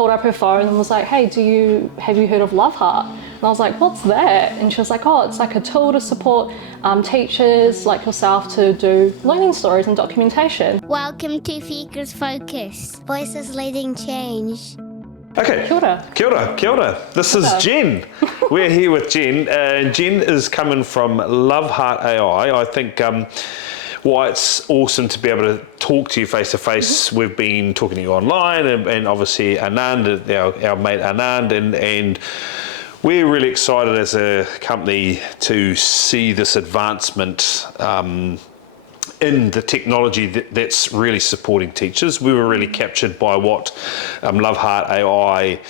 pulled up her phone and was like, hey, have you heard of LoveHeart? And I was like, what's that? And she was like, oh, it's like a tool to support teachers like yourself to do learning stories and documentation. Welcome to Fika's Focus. Voices leading change. Okay. Kia ora. Kia ora, kia ora. This is Jen. We're here with Jen. Jen is coming from LoveHeart AI. I think why it's awesome to be able to talk to you face to face. We've been talking to you online, and obviously Anand, our mate Anand, and we're really excited as a company to see this advancement in the technology that's really supporting teachers. We were really captured by what LoveHeart AI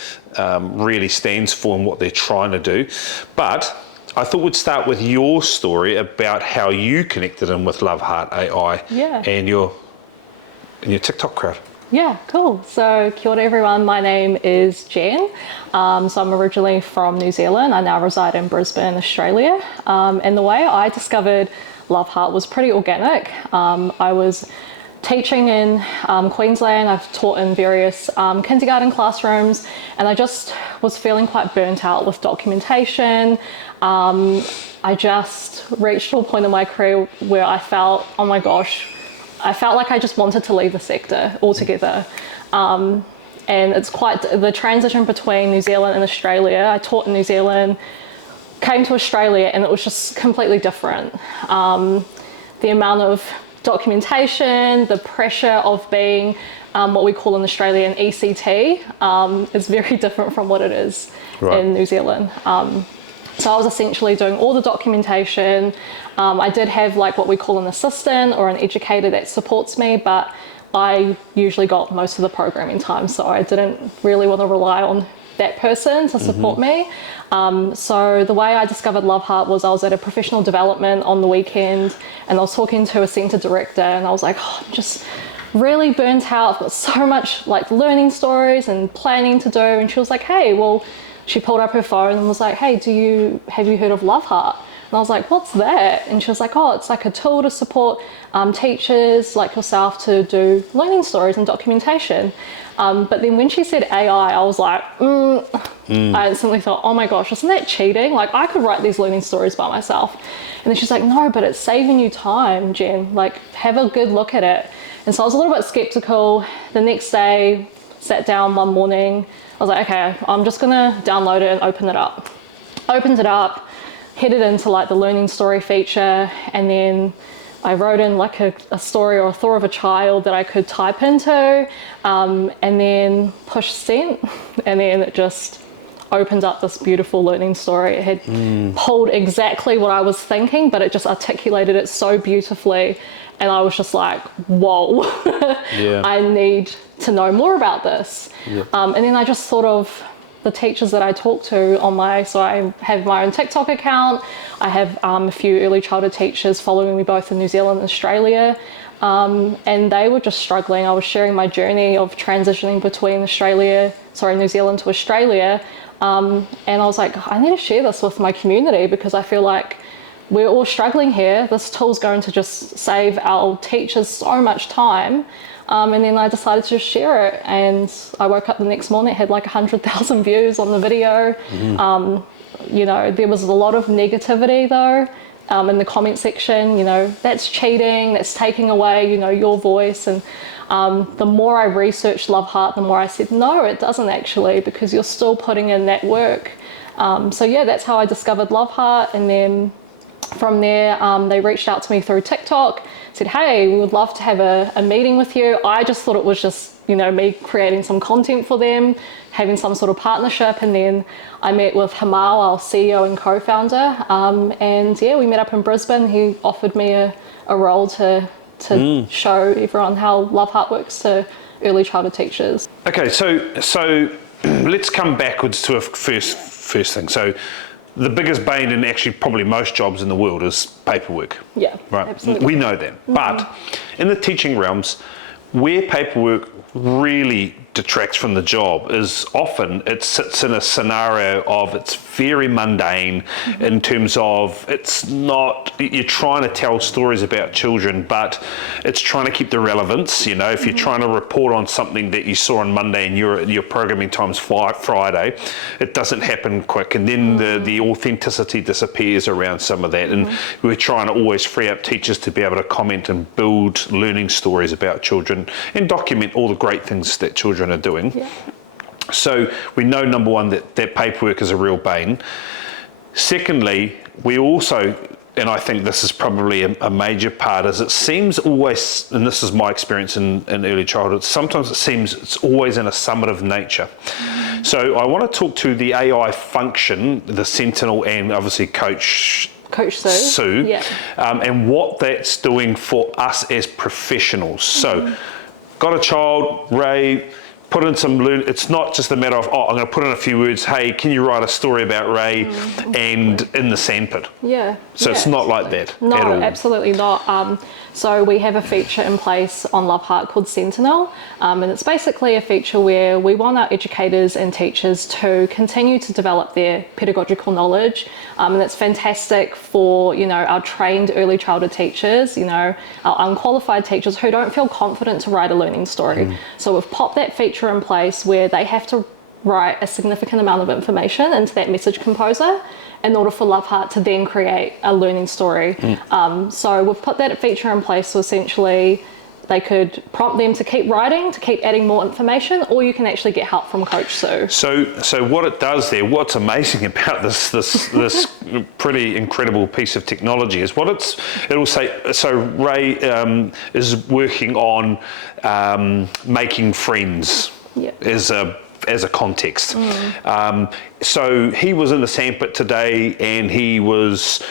really stands for and what they're trying to do. But I thought we'd start with your story about how you connected in with LoveHeart AI and your TikTok crowd. Yeah, cool. So kia ora everyone, my name is Jen. So I'm originally from New Zealand. I now reside in Brisbane, Australia. And the way I discovered LoveHeart was pretty organic. I was teaching in Queensland. I've taught in various kindergarten classrooms, and I just was feeling quite burnt out with documentation. I just reached to a point in my career where I felt, oh my gosh, I felt like I just wanted to leave the sector altogether. And it's quite the transition between New Zealand and Australia. I taught in New Zealand, came to Australia, and it was just completely different. The amount of documentation, the pressure of being what we call in Australia an ECT is very different from what it is in New Zealand. So I was essentially doing all the documentation. I did have like what we call an assistant or an educator that supports me, but I usually got most of the programming time, so I didn't really want to rely on that person to support me. So the way I discovered LoveHeart was I was at a professional development on the weekend, and I was talking to a centre director, and I was like, oh, I'm just really burnt out. I've got so much like learning stories and planning to do. And she was like, hey, well, she pulled up her phone and was like, hey, have you heard of LoveHeart? And I was like, what's that? And she was like, oh, it's like a tool to support teachers like yourself to do learning stories and documentation. But then when she said AI, I was like, I instantly thought, oh my gosh, isn't that cheating? Like I could write these learning stories by myself. And then she's like, no, but it's saving you time, Jen. Like have a good look at it. And so I was a little bit skeptical. The next day, sat down one morning. I was like, okay, I'm just gonna download it and open it up. Opened it up, headed into like the learning story feature, and then I wrote in like a story or a thought of a child that I could type into, and then push send, and then it just opened up this beautiful learning story. It had pulled exactly what I was thinking, but it just articulated it so beautifully. And I was just like, whoa, I need to know more about this. And then I just thought of the teachers that I talk to so I have my own TikTok account. I have a few early childhood teachers following me both in New Zealand and Australia. And they were just struggling. I was sharing my journey of transitioning between New Zealand to Australia. And I was like, I need to share this with my community because I feel like we're all struggling here. This tool's going to just save our teachers so much time. And then I decided to just share it. And I woke up the next morning, it had like 100,000 views on the video. You know, there was a lot of negativity though in the comment section. You know, that's cheating, that's taking away, you know, your voice. And the more I researched LoveHeart, the more I said, no, it doesn't actually, because you're still putting in that work. So yeah, that's how I discovered LoveHeart. And then from there, they reached out to me through TikTok, said, hey, we would love to have a meeting with you. I just thought it was just, you know, me creating some content for them, having some sort of partnership. And then I met with Hamal, our CEO and co-founder. And yeah, we met up in Brisbane. He offered me a role to show everyone how LoveHeart works to early childhood teachers. Okay, so let's come backwards to a first thing. So the biggest bane in actually probably most jobs in the world is paperwork. Yeah, right. Absolutely. We know that. But in the teaching realms, where paperwork really detracts from the job is often it sits in a scenario of it's very mundane in terms of it's not, you're trying to tell stories about children, but it's trying to keep the relevance. You know, if you're trying to report on something that you saw on Monday and your programming time's Friday, it doesn't happen quick, and then the authenticity disappears around some of that. And we're trying to always free up teachers to be able to comment and build learning stories about children and document all the great things that children are doing. Yeah. So we know, number one, that paperwork is a real bane. Secondly, we also, and I think this is probably a major part, is it seems always, and this is my experience in early childhood, sometimes it seems it's always in a summative nature. So I want to talk to the AI function, the Sentinel, and obviously Coach Sue, Yeah. And what that's doing for us as professionals. So got a child, Ray, put in some, it's not just a matter of, I'm going to put in a few words, hey, can you write a story about Ray and in the sandpit? Yeah. So it's not like that No, at all. absolutely not. So we have a feature in place on LoveHeart called Sentinel, and it's basically a feature where we want our educators and teachers to continue to develop their pedagogical knowledge, and it's fantastic for, you know, our trained early childhood teachers, you know, our unqualified teachers who don't feel confident to write a learning story. So we've popped that feature in place where they have to write a significant amount of information into that message composer in order for LoveHeart to then create a learning story. So we've put that feature in place so essentially they could prompt them to keep writing, to keep adding more information, or you can actually get help from Coach Sue. So what it does there, what's amazing about this pretty incredible piece of technology is it'll say, so Ray is working on making friends as a context. So he was in the sandpit today and he was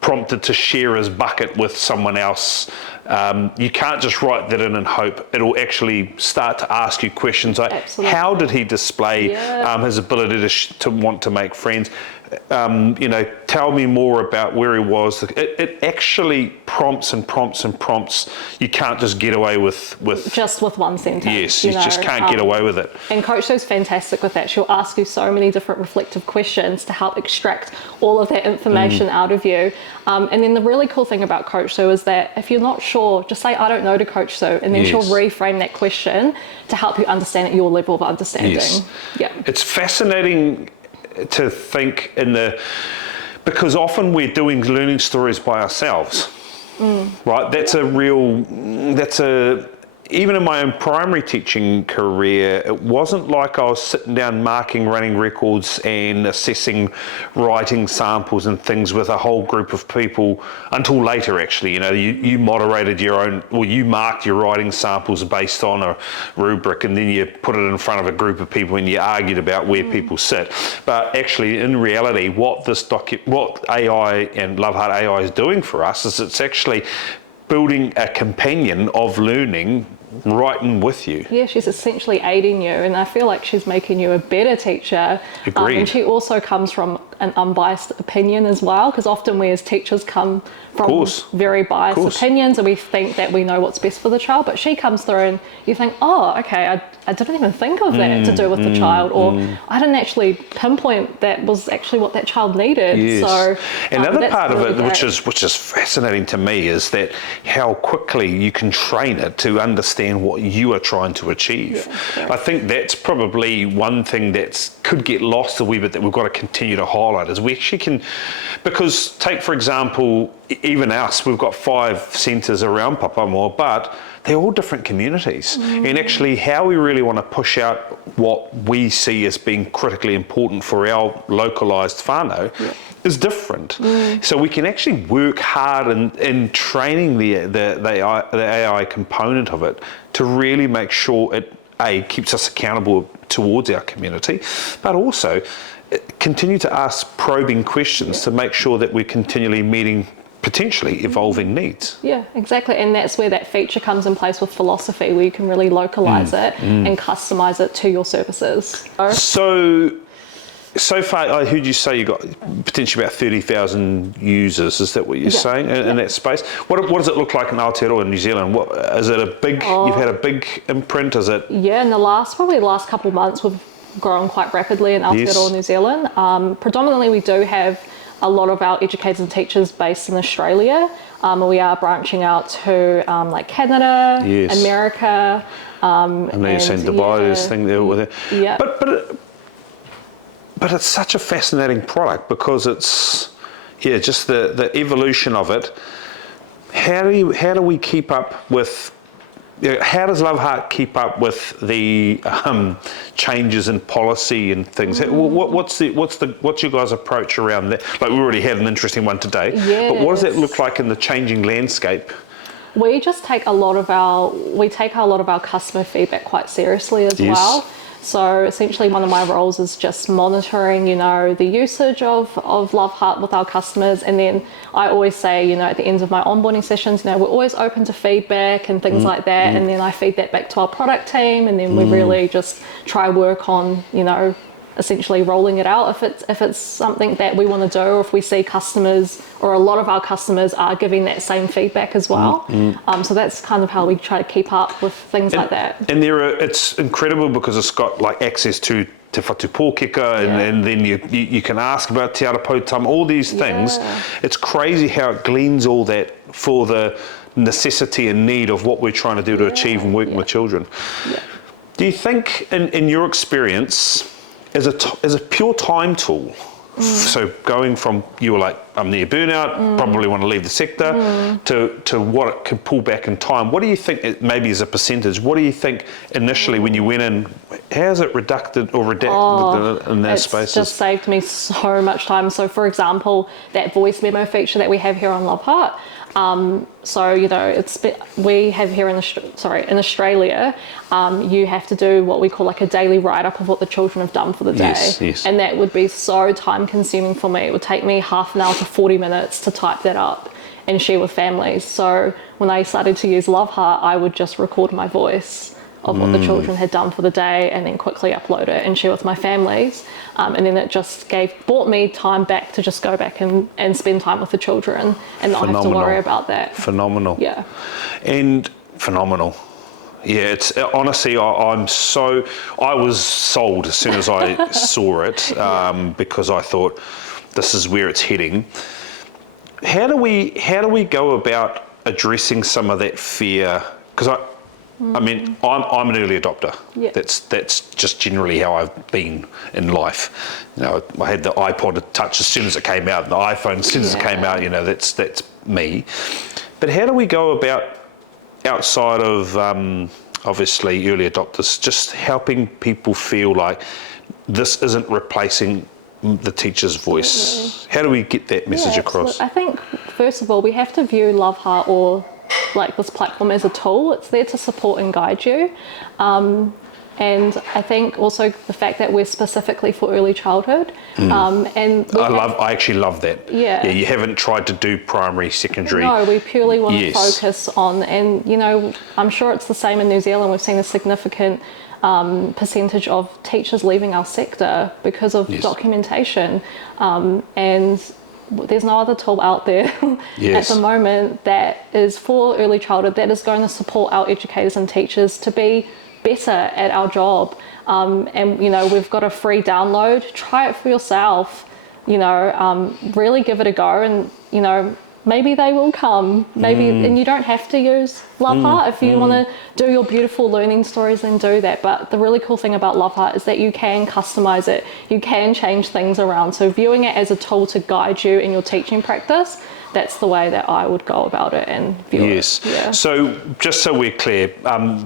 prompted to share his bucket with someone else. You can't just write that in and hope. It'll actually start to ask you questions like, how did he display his ability to want to make friends? You know, tell me more about where he was. It actually prompts and prompts and prompts. You can't just get away with just with one sentence. Yes, you just can't get away with it. And Coach Sue's fantastic with that. She'll ask you so many different reflective questions to help extract all of that information out of you. And then the really cool thing about Coach Sue is that if you're not sure, just say, I don't know, to Coach Sue, and then she'll reframe that question to help you understand at your level of understanding. Yes. Yeah. It's fascinating to think because often we're doing learning stories by ourselves, right? Even in my own primary teaching career, it wasn't like I was sitting down marking running records and assessing writing samples and things with a whole group of people until later, actually. You know, you moderated your own, or you marked your writing samples based on a rubric, and then you put it in front of a group of people and you argued about where people sit. But actually, in reality, what AI and LoveHeart AI is doing for us is it's actually building a companion of learning right in with you. Yeah, she's essentially aiding you, and I feel like she's making you a better teacher. Agreed. And she also comes from an unbiased opinion as well, because often we as teachers come from very biased opinions and we think that we know what's best for the child, but she comes through and you think, oh, okay, I didn't even think of that to do with the child, or I didn't actually pinpoint that was actually what that child needed. Yes. So another part really of it, which is fascinating to me, is that how quickly you can train it to understand what you are trying to achieve. I think that's probably one thing that could get lost a wee bit that we've got to continue to highlight, is we actually can, because take for example, even us, we've got 5 centres around Papamoa, but they're all different communities. And actually how we really want to push out what we see as being critically important for our localised whānau is different. So we can actually work hard in training the AI component of it to really make sure it keeps us accountable towards our community, but also continue to ask probing questions to make sure that we're continually meeting potentially evolving needs. Yeah, exactly. And that's where that feature comes in place with philosophy, where you can really localize it and customize it to your services. So so far, I heard you say you got potentially about 30,000 users. Is that what you're saying in that space? What does it look like in Aotearoa in New Zealand? What is it? You've had a big imprint? Is it? Yeah, in the last couple of months, we've grown quite rapidly in Aotearoa, New Zealand. Predominantly, we do have a lot of our educators and teachers based in Australia. We are branching out to like Canada, America. I know you're saying Dubai, this thing there with it. Yeah. But it's such a fascinating product because it's, just the evolution of it. How do we keep up with, how does LoveHeart keep up with the changes in policy and things? What's your guys' approach around that? Like, we already had an interesting one today, but what does that look like in the changing landscape? We just take a lot of our customer feedback quite seriously as well. So essentially one of my roles is just monitoring, the usage of LoveHeart with our customers. And then I always say, at the end of my onboarding sessions, we're always open to feedback and things like that. And then I feed that back to our product team. And then we really just try work on, essentially rolling it out if it's something that we want to do, or if we see customers or a lot of our customers are giving that same feedback as well. So that's kind of how we try to keep up with things like that. And it's incredible because it's got like access to Te Whatu Pōkeka, and then you can ask about Te Ara Poutama, all these things. It's crazy how it gleans all that for the necessity and need of what we're trying to do to achieve and working with children. Do you think, in your experience, as a pure time tool, so going from, you were like, I'm near burnout, probably want to leave the sector, to what it can pull back in time, what do you think, maybe as a percentage, what do you think initially when you went in, how is it redacted in that space? It's just saved me so much time. So for example, that voice memo feature that we have here on LoveHeart, we have here in Australia, you have to do what we call like a daily write-up of what the children have done for the day. Yes. And that would be so time consuming for me. It would take me half an hour to 40 minutes to type that up and share with families. So when I started to use LoveHeart, I would just record my voice of what the children had done for the day and then quickly upload it and share with my families. And then it just bought me time back to just go back and spend time with the children and not have to worry about that. Phenomenal. Yeah. And phenomenal. Yeah, it's honestly, I was sold as soon as I saw it, because I thought this is where it's heading. How do we go about addressing some of that fear? Because I mean, I'm an early adopter. Yeah. That's just generally how I've been in life. I had the iPod Touch as soon as it came out, and the iPhone as soon as it came out. That's me. But how do we go about, outside of obviously early adopters, just helping people feel like this isn't replacing the teacher's voice? How do we get that message across? I think first of all, we have to view LoveHeart or like this platform as a tool. It's there to support and guide you. And I think also the fact that we're specifically for early childhood. I actually love that. Yeah, you haven't tried to do primary, secondary. No, we purely want to focus on, and I'm sure it's the same in New Zealand. We've seen a significant percentage of teachers leaving our sector because of documentation. And there's no other tool out there at the moment that is for early childhood that is going to support our educators and teachers to be better at our job. And we've got a free download. Try it for yourself. Really give it a go, and maybe they will come. Maybe, and you don't have to use LoveHeart. If you want to do your beautiful learning stories, then do that. But the really cool thing about LoveHeart is that you can customize it. You can change things around. So viewing it as a tool to guide you in your teaching practice, that's the way that I would go about it and view it. Yeah. So just so we're clear,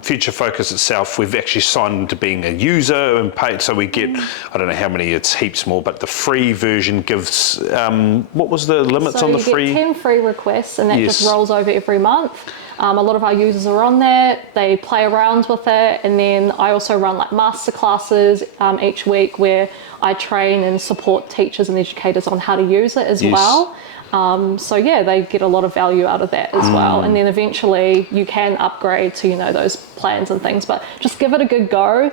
Future Focus itself, we've actually signed into being a user and paid. So we get, I don't know how many, it's heaps more, but the free version gives, what was the limits on the free? So you get 10 free requests, and that just rolls over every month. A lot of our users are on there, they play around with it, and then I also run like masterclasses each week where I train and support teachers and educators on how to use it as well. They get a lot of value out of that as well. And then eventually you can upgrade to, those plans and things, but just give it a good go.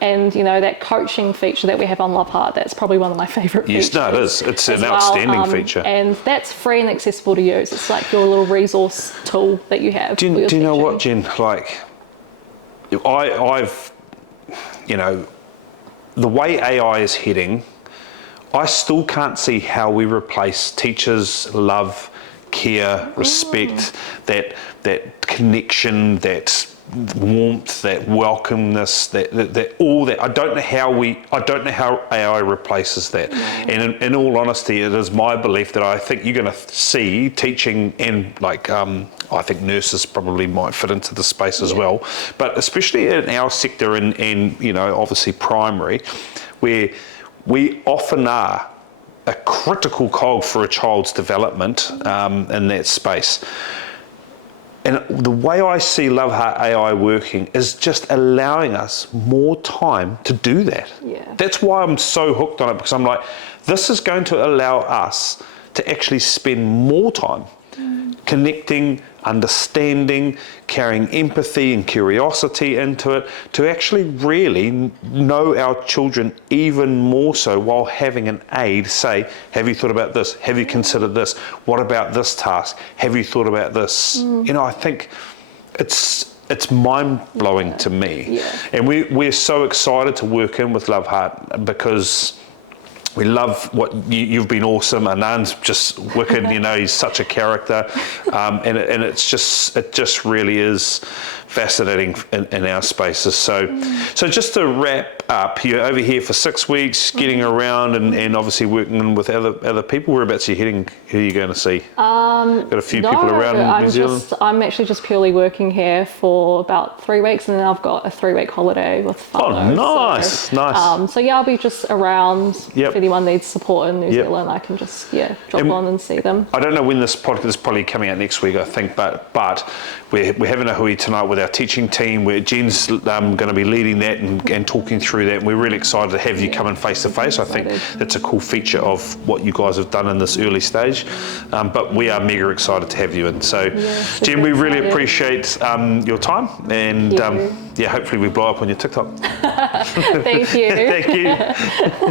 And you know, that coaching feature that we have on LoveHeart, that's probably one of my favourite features. Yes, no, it is. It's an well. outstanding feature. And that's free and accessible to use. It's like your little resource tool that you have. Do you know what, Jen? Like, I've, you know, the way AI is heading, I still can't see how we replace teachers' love, care, respect, that connection, that warmth, that welcomeness, that all that. I don't know how AI replaces that. And in all honesty, it is my belief that I think you're going to see teaching, and like I think nurses probably might fit into the space as well, but especially in our sector and you know, obviously primary, where we often are a critical cog for a child's development in that space. And the way I see LoveHeart AI working is just allowing us more time to do that. Yeah. That's why I'm so hooked on it, because I'm like, this is going to allow us to actually spend more time connecting, understanding, carrying empathy and curiosity into it, to actually really know our children even more so, while having an aid say, have you thought about this? Have you considered this? What about this task? Have you thought about this? You know, I think it's mind-blowing to me. Yeah. And we're so excited to work in with LoveHeart, because we love what you've been awesome. Anand's just wicked, you know, he's such a character. And it just really is fascinating in our spaces. So just to wrap up, you're over here for 6 weeks, getting around and obviously working with other people. Whereabouts are you heading? Who are you going to see? Got a few people around New Zealand? I'm actually just purely working here for about 3 weeks, and then I've got a 3-week holiday with Whānau. Oh, nice, nice. So yeah, I'll be just around. Yep. If anyone needs support in New Zealand, I can just drop on and see them. I don't know when this podcast is probably coming out next week, I think, but we're having a hui tonight with our teaching team, where Jen's going to be leading that and talking through that. And we're really excited to have you come in face to face. I think that's a cool feature of what you guys have done in this early stage. But we are mega excited to have you in. So, Jen, we really appreciate your time, and hopefully we blow up on your TikTok. Thank you. Thank you.